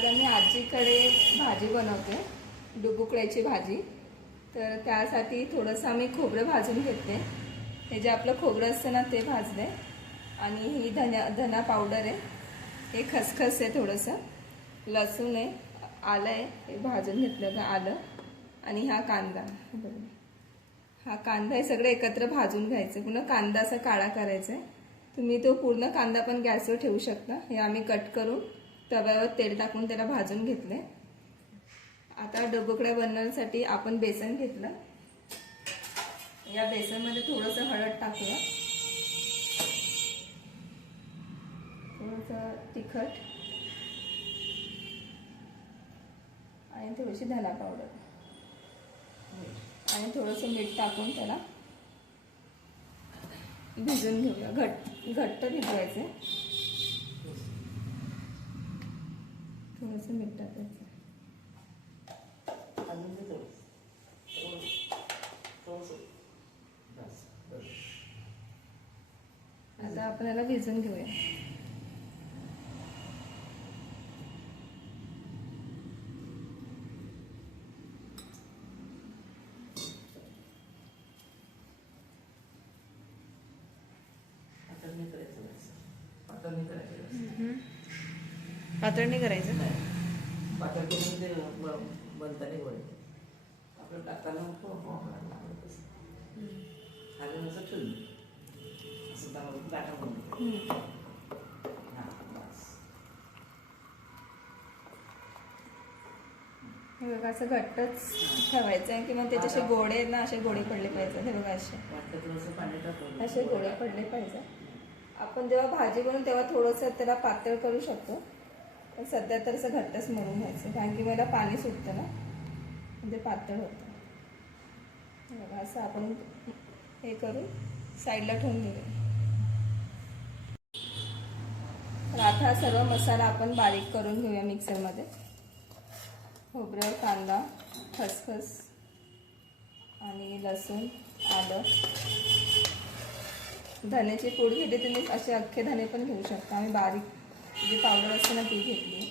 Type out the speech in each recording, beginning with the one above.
आज आम्ही आजीकडे भाजी बनवते, डुबुकळ्याची भाजी. तर त्यासाठी थोडंसं आम्ही खोबरं भाजून घेतले. हे जे आपलं खोबरं असतं ना ते भाजले. आणि ही धना पावडर आहे, हे खसखस आहे, थोडंसं लसूण आहे, आलं आहे, हे भाजून घेतलं का आलं. आणि हा कांदा, हा कांदा हे सगळं एकत्र भाजून घ्यायचं. पुन्हा कांदा असा काळा करायचा आहे. तुम्ही तो पूर्ण कांदा पण गॅसवर ठेवू शकता. हे आम्ही कट करून तव्यावर तेल टाकून त्याला भाजून घेतले. आता डुबुकळ्या बनवण्यासाठी आपण बेसन घेतलं. या बेसनमध्ये थोडंसं हळद टाकूया, थोडंसं तिखट आणि थोडीशी धना पावडर आणि थोडंसं मीठ टाकून त्याला भिजून घेऊया. घट्ट भिजवायचे. थोडंसं मीठ टाकायचं. आता आपण याला भिजून घेऊया. पातळ नाही करायचं. पातळ करून ते बनता नाही बोलायचं. आपलं टाकताना खाली असं ठेवून असं दाटा बनवून हे बघा, असं घट्टच ठेवायचं आहे किंवा त्याचे असे गोळे ना, असे गोळे पडले पाहिजे. हे बघा, असे गोळे पडले पाहिजे. आपण जेव्हा भाजी बनवू तेव्हा थोडंसं त्याला पातळ करू शकतो, पण सध्या तर असं घट्टच मळून घ्यायचं, कारण की मला पाणी सुटतं ना, म्हणजे पातळ होतं. बघा, असं आपण हे करून साईडला ठेवून देऊया. तर आता हा सर्व मसाला आपण बारीक करून घेऊया मिक्सरमध्ये. खोबरं, कांदा, खसखस आणि लसूण, आलं, धण्याची पूड घेते. तुम्ही असे अख्खे धणे पण घेऊ शकता. आम्ही बारीक जी पावडर असते ना ती घेतली.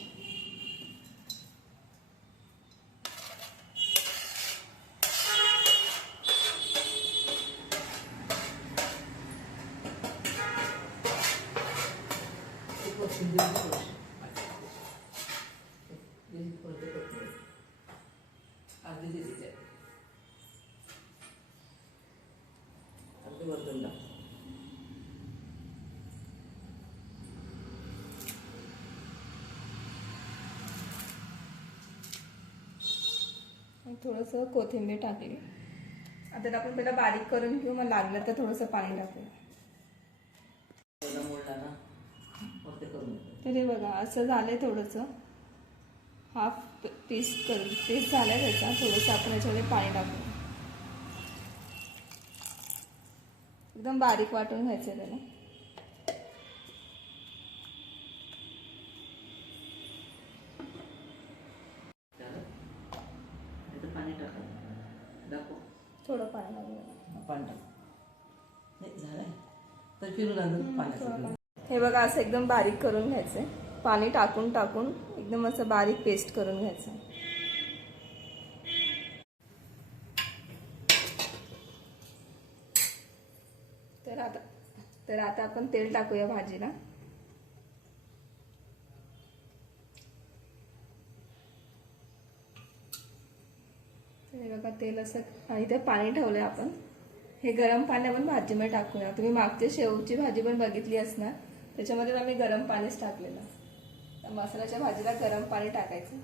थोडंसं कोथिंबीर टाकली. आता आपण पहिला बारीक करून घेऊ, मग लागलं तर थोडंसं पाणी टाकूया. तर हे बघा, असं झालंय. थोडंसं हाफ पीस झालाय त्याचा. थोडंसं आपण याच्यामध्ये पाणी टाकूया. एकदम बारीक वाटून घ्यायचं त्याला. थोडं पाणी टाकूया. हे बघा, असं एकदम बारीक करून घ्यायचंय. पाणी टाकून टाकून एकदम असं बारीक पेस्ट करून घ्यायचं. तर आता आपण तेल टाकूया भाजीला. हे बघा, तेल असं इथे पाणी ठेवलंय आपण. हे गरम पाणी आपण भाजीमध्ये टाकूया. तुम्ही मागच्या शेवची भाजी पण बघितली असणार, त्याच्यामध्ये आम्ही गरम पाणीच टाकलेलं. तर मसाल्याच्या भाजीला गरम पाणी टाकायचं.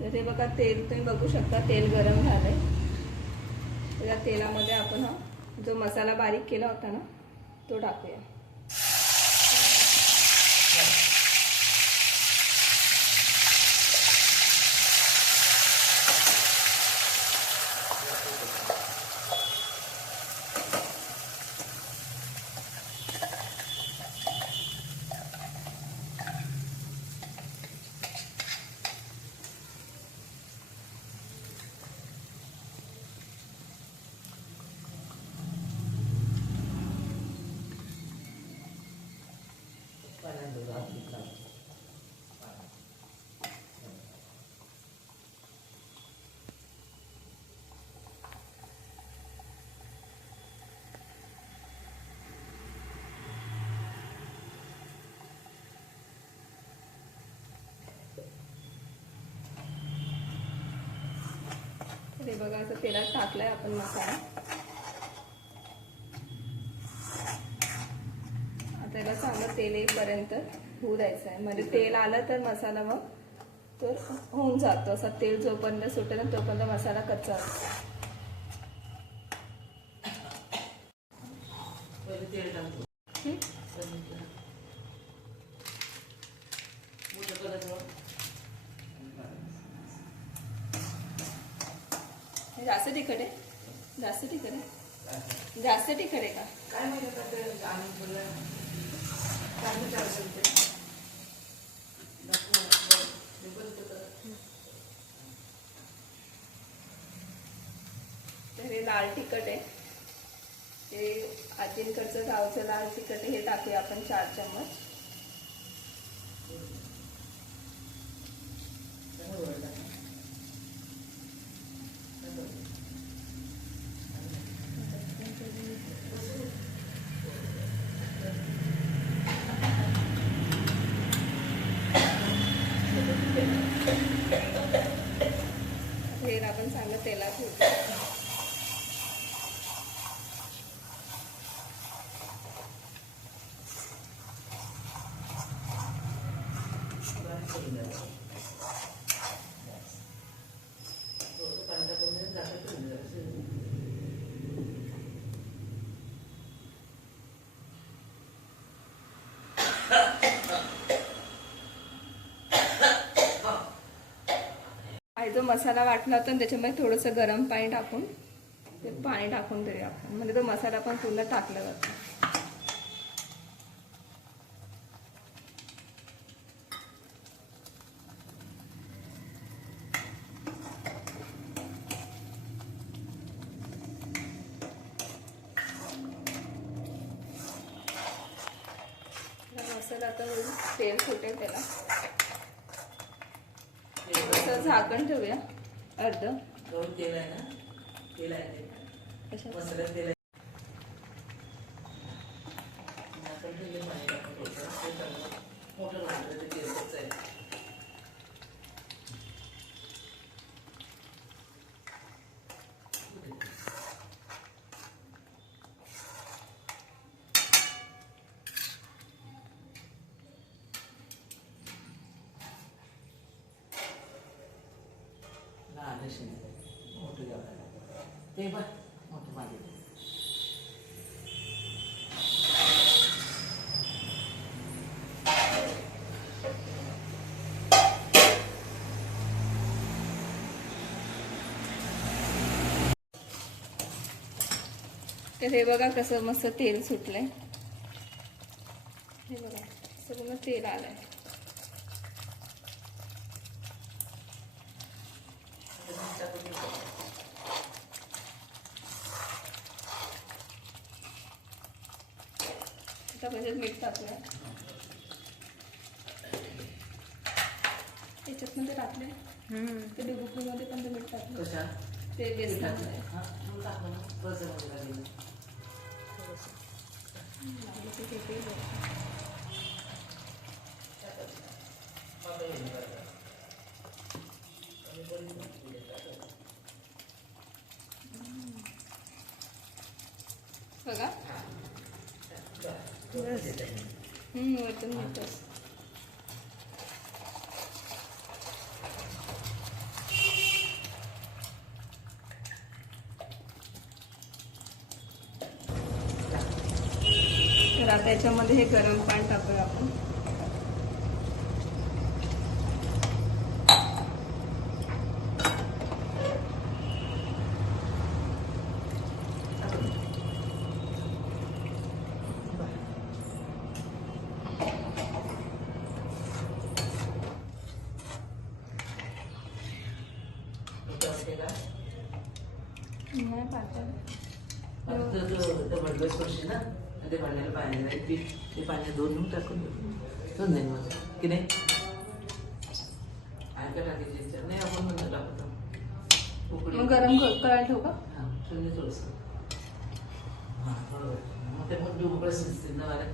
तर हे बघा, तेल तुम्ही बघू शकता, तेल गरम झालंय. त्या तेलामध्ये आपण हा जो मसाला बारीक केला होता ना तो टाकूया. हे बघा असं तेलात टाकलाय आपण मसाला. आता याला चांगलं तेल येईपर्यंत होऊ द्यायचं आहे. म्हणजे तेल आलं तर मसाला मग तर होऊन जातो. असा तेल जोपर्यंत सुटेल ना तोपर्यंत मसाला कच्चा असतो. पहिले तेल टाकतो. मोठं करत मग. जास्त तिखट आहे? जास्त तिखट आहे? जास्त तिखट आहे का? काय माहिती आता ते आणून ठेवलं. काय विचार असेल ते. तर हे लाल तिखट आहे. हे आजींकडचं गावचं लाल तिखट आहे. हे टाकूया आपण 4 चम्मच. हे आपण चांगलं तेलात ठेवतो. जो मसाला वाटला होता त्याच्यामध्ये थोडंसं गरम पाणी टाकून ते पाणी टाकून देऊया आपण. म्हणजे तो मसाला पण पूर्ण टाकला जातो. मसाला आता होईल. तेल सुटेल त्याला. झाकण ठेवूया अर्ध. तेल आहे ना. तेल आहे. मसाला तेल आहे. मोठं लागलं ते तेलच आहे. मोठं ते पण मोठं माझे. तर हे बघा कसं मस्त तेल सुटलंय. हे बघा सगळं तेल आलंय. त्याच्यात मीठ टाकूया. याच्यात मध्ये टाकले ते डुबुकमध्ये पण ते मीठ टाकलं. कशा ते बेसनामध्ये बघा. वरतून मिळतं. तर आता याच्यामध्ये हे गरम पाणी टाकूया आपण. नाही पातळ. भरगस करशील ना ते पाण्याला पाणी पीठ ते पाण्यात 2 मिनिट टाकून दोन नाही मग की नाही आणखी टाकायची नाही आपण नंतर टाकतो. मग गरम करायला ठेवू का? हां थोडं थोडंसं. हां बरोबर. मग ते मग उकळं शिजतील ना मला.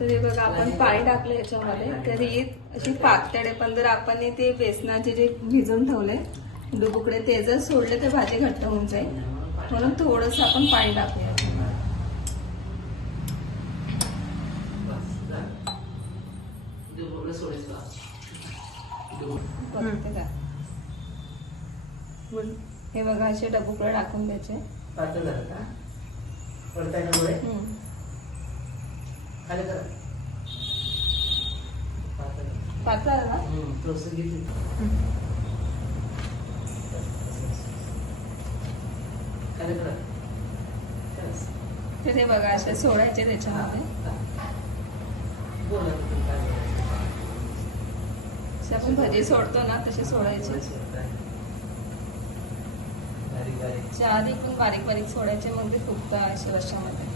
तर हे बघा आपण पाणी टाकलं याच्यामध्ये. तर ही अशी पातळ आहे. पण जर आपण ते बेसनाचे जे भिजवून ठेवले डुबुकडे ते जर सोडले तर भाजी घट्ट होऊन जाईल, म्हणून थोडस आपण पाणी टाकूया. बघते का? हे बघा असे डबुकडे टाकून द्यायचे. पातळ झालं का? पडताय ना डोळे? खाली करा. पातळ ना? थोडंसं घेतली. खाली करा. तर हे बघा असे सोडायचे त्याच्यामध्ये. बोला तुम्ही काय बोलायचं. जसे आपण भजी सोडतो ना तसे सोडायचे. बारीक बारीक. च्या आधी पण बारीक बारीक सोडायचे, मग ते फुगतं असे वर्षामध्ये.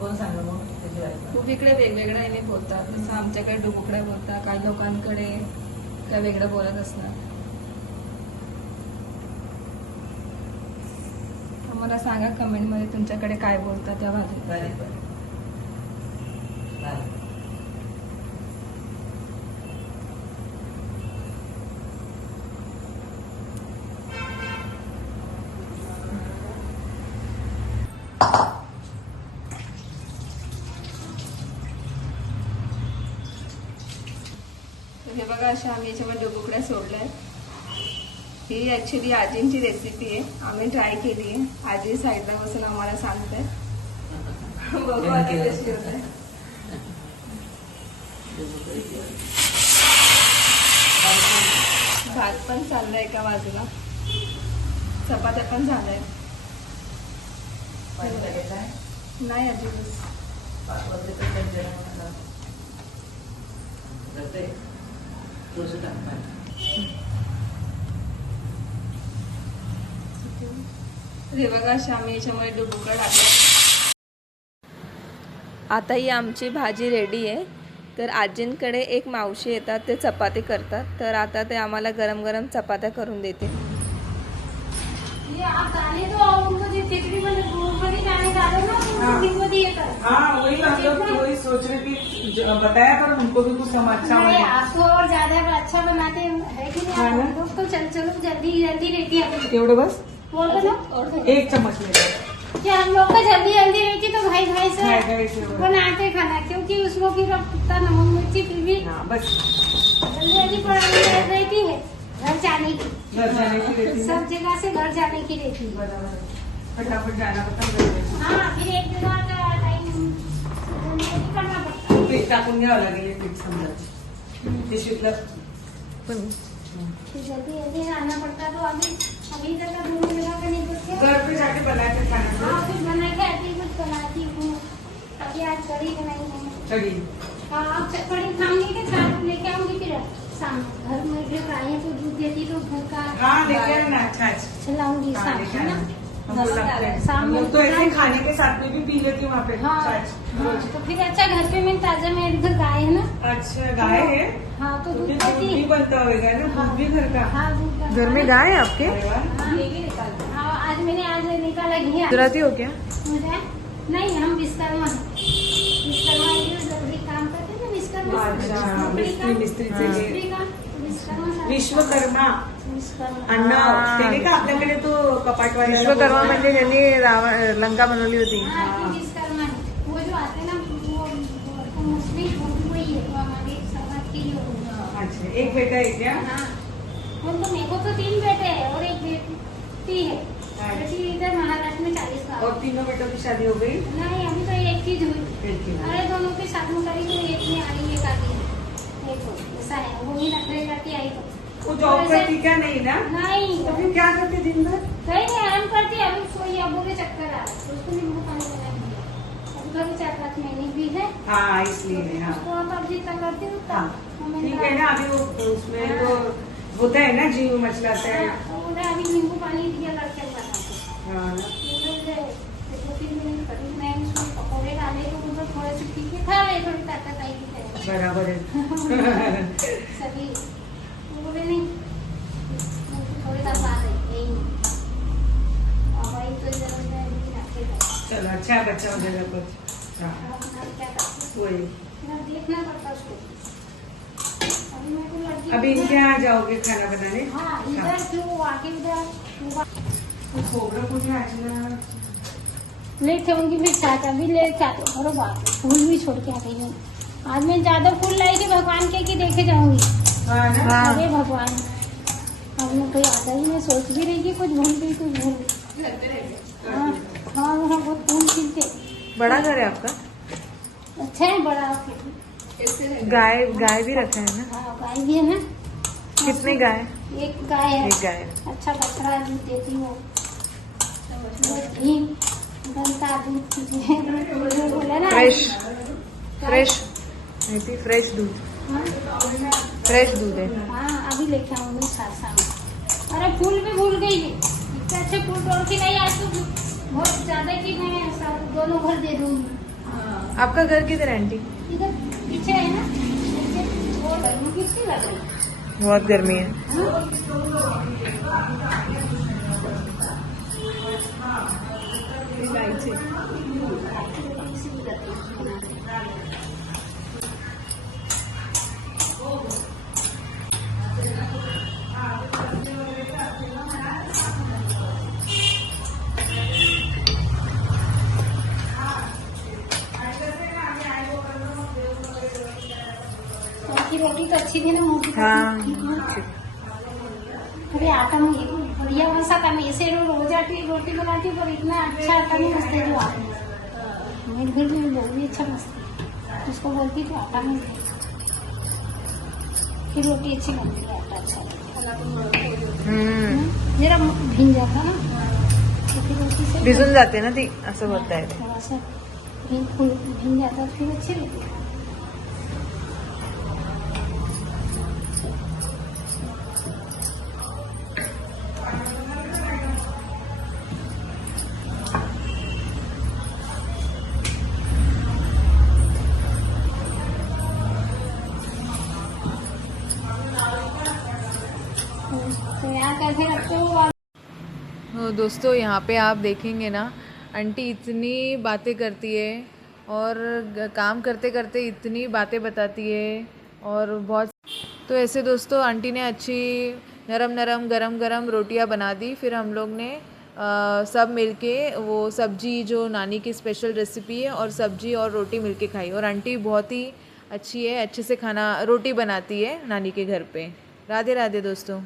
कोण सांगलं मग त्याची बारीक? खूप इकडे वेगवेगळ्या याने बोलतात. जसं आमच्याकडे डुबुकडे बोलतात, काही लोकांकडे काय वेगळं बोलत असणार. तर मला सांगा कमेंट मध्ये तुमच्याकडे काय बोलतात त्या भाजीत. बारीक बारीक. बारीक. हे बघा अशा आम्ही याच्यामध्ये डुबुकड्या सोडल्या आहेत. ही ऍक्च्युली आजींची रेसिपी आहे, आम्ही ट्राय केली आहे. आजी साईडला बसून आम्हाला सांगते. बघू आता कशी होते. भात पण चाललाय एका बाजूला, चपात्या पण झाल्या. पाणी टाकायचं आहे? नाही आजी बस. थोडंसं टाक पाणी. हे बघा अशा आम्ही याच्यामध्ये डुबुकडं टाकलं. आता ही आमची भाजी रेडी आहे. तर आजींकडे एक मावशी येतात, ते चपाती करतात. तर आता ते आम्हाला गरम गरम चपात्या करून देते. हाँ वही हम लोग वही सोच रहे कि बताया कर उनको भी कुछ अच्छा नहीं, बने। आप तो और ज्यादा अच्छा बनाते हैं कि नहीं? आप हम लोग तो चलो जल्दी जल्दी रहती है। एवढे बस बोल दो एक चम्मच ले लो। क्या हम लोग का जल्दी जल्दी रहती तो भाई भाई भाई भाई से से बनाते खाना, क्योंकि उसको फिर इतना नमक मिर्ची फिर भी हाँ बस जल्दी जल्दी पढ़ाई रहती है, घर जाने की, घर जाने की रहती है। सब जगह से घर जाने की रहती है। बराबर फटाफट जाना पड़ता हाँ, फिर एक जगह का टाइम जल्दी करना पड़ता है। पीठ टाकून घ्यावं लागेल हे पीठ समजा ते शिकलं पण फिर जल्दी जल्दी आना पड़ता, तो अभी तक का दूर जगह का नहीं कुछ घर पे जाके बनाते खाना। हाँ, कुछ बना के आती हूँ, कुछ बनाती हूँ। अभी आज कढ़ी बनाई है। कढ़ी हाँ, अब कढ़ी खाऊंगी कि खाना लेके आऊंगी फिर शाम घर में जो गाय है तो दूध देती तो घर का हाँ लेके आना अच्छा अच्छा खिलाऊंगी हाँ, शाम लेके है ना। आना। हमको लगता है शाम हम में लोग तो ऐसे खाने के साथ में भी पी लेती हूँ वहाँ पे हाँ, छाछ हाँ, तो फिर अच्छा घर पे मैं ताजा मेरे घर गाय है ना। अच्छा गाय है हाँ, तो तो दूध फिर देती दूध भी है। बनता होगा ना दूध भी घर का हाँ, दूध का घर में गाय है आपके हाँ, हाँ, आज निकाला घी गुजराती हो क्या मुझे नहीं, हम विश्वकर्मा ये जरूरी काम करते थे विश्वकर्मा अच्छा मिस्त्री हाँ, मिस्त्रीचे मिस्त्री का विश्वकर्मा विश्वकर्मा विश्वकर्मा अण्णा त्याने का आपल्याकडे तो कपाटवाला विश्वकर्मा म्हणजे त्यांनी लंका बनवली होती. हाँ, तो विश्वकर्मा है। वो जो आते हैं ना वो मुस्लिम वही है, वो हमारे समाज के लिए होगा। अच्छा एक बेटा है क्या हाँ, तो मेरे को तो 3 बेटे हैं और एक बेटी है। बेटी इधर महाराष्ट्र में 40 का। और तीनों बेटों की शादी हो गई नहीं, अभी तो एक चीज हुई। एक की अरे दोनों की शादी करी तो एक में आई एक आती है। देखो ऐसा है, वो ही नखरे करके आई तो वो जॉब करती क्या नहीं ना नहीं, तो फिर क्या करती दिन भर कहीं नहीं आराम करती। अभी सोई अब बोले चक्कर आ रहा है, तो उसको नींबू पानी बना दिया। अभी तो 4-5 महीने भी है, हाँ इसलिए हाँ उसको तो अब जितना करती हूँ हाँ उतना ठीक है ना अभी वो उसमें तो होता है ना जीव मचलाता है तो बोले अभी नींबू पानी दिया लड़के बना हाँ ना। 2-3 मिनट करी मैं उसमें पकौड़े डाले तो उधर थोड़े से पी के खा ले, थोड़ी ताकत आई की तरह बराबर है सभी। वो बोले नहीं थोड़ी सा बात है यही और भाई तो इधर उधर रखे गए। चलो अच्छा है बच्चा वगैरह कुछ हाँ अब क्या करते वही हैं, देखना पड़ता उसको। अभी मेरे को लड़की अभी इनके यहाँ जाओगे खाना बनाने? हाँ इधर क्यों आके उधर खोबरं कुठे आणलं? ले ठेवूंगी फिर साथ अभी ले के आते हो बात फूल भी छोड़ के आ गई हूँ आज मैं ज्यादा फूल लाई थी भगवान के कि देखे जाऊंगी हाँ ना? अरे भगवान अब मैं कोई आता ही मैं सोच भी रही थी कुछ भूल गई कुछ भूल गई हाँ हाँ वहाँ बहुत फूल खिलते बड़ा घर है आपका? अच्छा है बड़ा गाय भी रखा है ना? हाँ गाय भी है ना कितने गाय? एक गाय है एक गाय है। अच्छा बछड़ा दूध देती हो घी बनता दूध बोला ना फ्रेश फ्रेश फ्रेश दूध हाँ फ्रेश दूध है। हाँ अभी लेके आऊंगी साथ साथ अरे फूल भी भूल गई है इतने अच्छे फूल तोड़ के नहीं आज तो बहुत ज्यादा की मैं सब दोनों घर दे दूंगी आपका घर किधर है आंटी? इधर पीछे है ना पीछे वो गर्मी कितनी लग रही है बहुत गर्मी है। की रोटी तो अच्छी थी ना मोटी हाँ अरे आटा में बढ़िया वैसा करना ऐसे रोज आटी रोटी बनाती पर इतना अच्छा आटा नहीं मस्ते जो आप मेरे घर में बहुत भी अच्छा मस्ते उसको बोलती तो आटा में फिर रोटी अच्छी बनती है आटा अच्छा जरा भिन जाता ना तो फिर रोटी से भिजून जाते ना ती असं होत आहे. थोड़ा सा भिन जाता फिर अच्छी रहती है तो यहाँ कैसे रखते हो दोस्तों यहाँ पे आप देखेंगे ना आंटी इतनी बातें करती है और काम करते करते इतनी बातें बताती है और बहुत तो ऐसे दोस्तों आंटी ने अच्छी नरम नरम गरम गरम रोटियाँ बना दी। फिर हम लोग ने सब मिलके वो सब्जी जो नानी की स्पेशल रेसिपी है और सब्जी और रोटी मिलके खाई और आंटी बहुत ही अच्छी है, अच्छे से खाना रोटी बनाती है नानी के घर पे। राधे राधे दोस्तों।